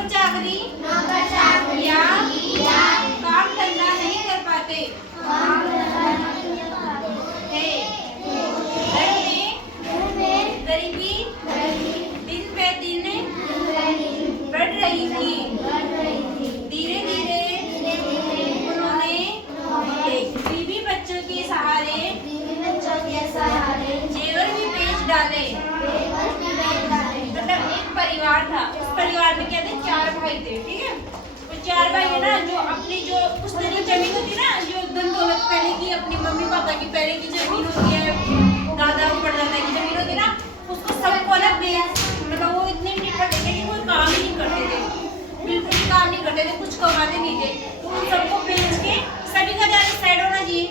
नौकर चाकरी या काम धंधा नहीं कर पाते थे। घर में गरीबी दिन पे दिन बढ़ रही थी। धीरे धीरे उन्होंने बीवी बच्चों के सहारे जेवर भी बेच डाले। मतलब एक परिवार था, उस परिवार में क्या थे, 4 भाई थे, ठीक है। वो 4 भाई है ना, जो अपनी जो उस तरह की जमीन होती है ना, जो धन दौलत पहले की अपनी मम्मी पापा की पहले की जमीन होती है, दादा परदादा की जमीन होती है ना, उसको सबको अलग बेच, मतलब वो इतने नहीं पढ़े थे कि कोई काम ही नहीं करते थे, बिल्कुल भी काम नहीं करते थे, कुछ कमाते नहीं थे। तो उन सबको बेच के सभी का ज्यादा साइड होना चाहिए,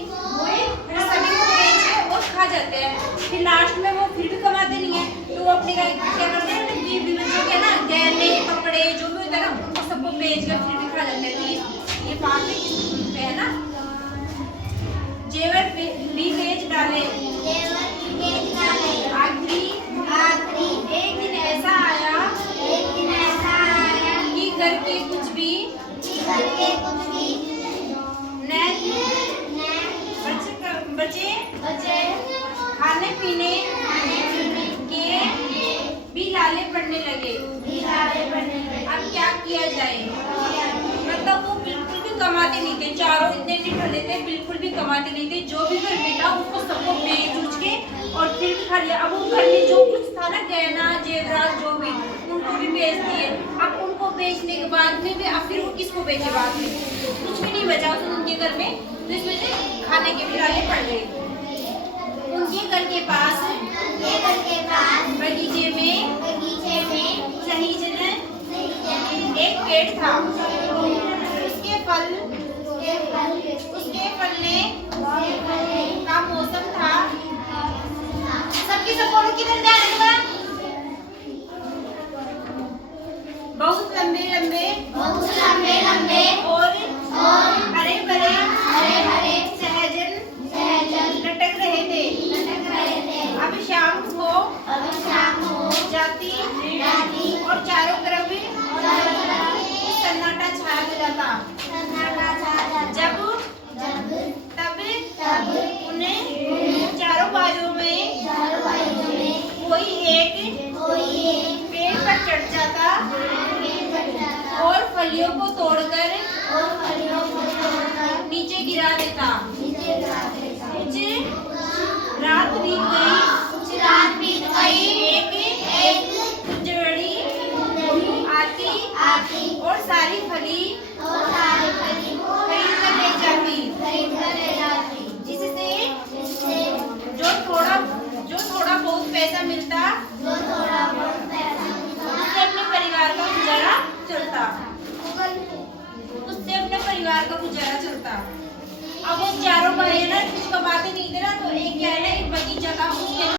फिर सभी को बेच के और खा जाते हैं। फिर लास्ट में वो फिर भी कमाते नहीं है, तो वो अपने क्या करते हैं, बीवी बच्चों के ना गहने कपड़े जो भी होता है ना, उनको सबको बेच कर फिर भी खा जाते हैं। तो ये बात पे है ना, जेवर भी बेच डाले। आखिरी एक दिन ऐसा आया कि घर के कुछ भी बचे खाने पीने के भी लाले पड़ने लगे। अब क्या किया जाए, मतलब वो बिल्कुल भी कमाते नहीं थे, चारों इतने ढले थे, बिल्कुल भी कमाते नहीं थे। जो भी घर मिला उसको सबको बेच उच के और फिर भी खा लिया। अब उन घर में जो कुछ था ना, गहना जेवरात जो भी, उनको भी बेच दिए। अब उनको बेचने के बाद में भी अब फिर वो किसको बेचे, बाद में कुछ भी नहीं बचा उनके घर में, तो इस वजह से खाने के भी लाले पड़ गए। उनके घर के पास बगीचे में सहीजन एक पेड़ था। उसके फलने का मौसम था। सबकी सब बोलो, किधर ध्यान रखना। बहुत लंबे लंबे और हरे भरे सहजन लटक रहे थे। अब शाम हो जाती और चारों तरफ सन्नाटा छाया जाता। तब उन्हें चारों भाइयों में कोई एक पेड़ पर चढ़ जाता और फलियों को तोड़कर नीचे गिरा देता। कुछ रात बीत गई। एक कुंजड़ी आती और सारी फली खरीद कर ले जाती, जिससे जो थोड़ा बहुत पैसा मिलता उससे अपने परिवार का गुजारा चलता। अब वो चारों भाई है ना, कुछ कमाते नहीं थे ना, तो एक क्या है ना, एक बगीचा था, उसके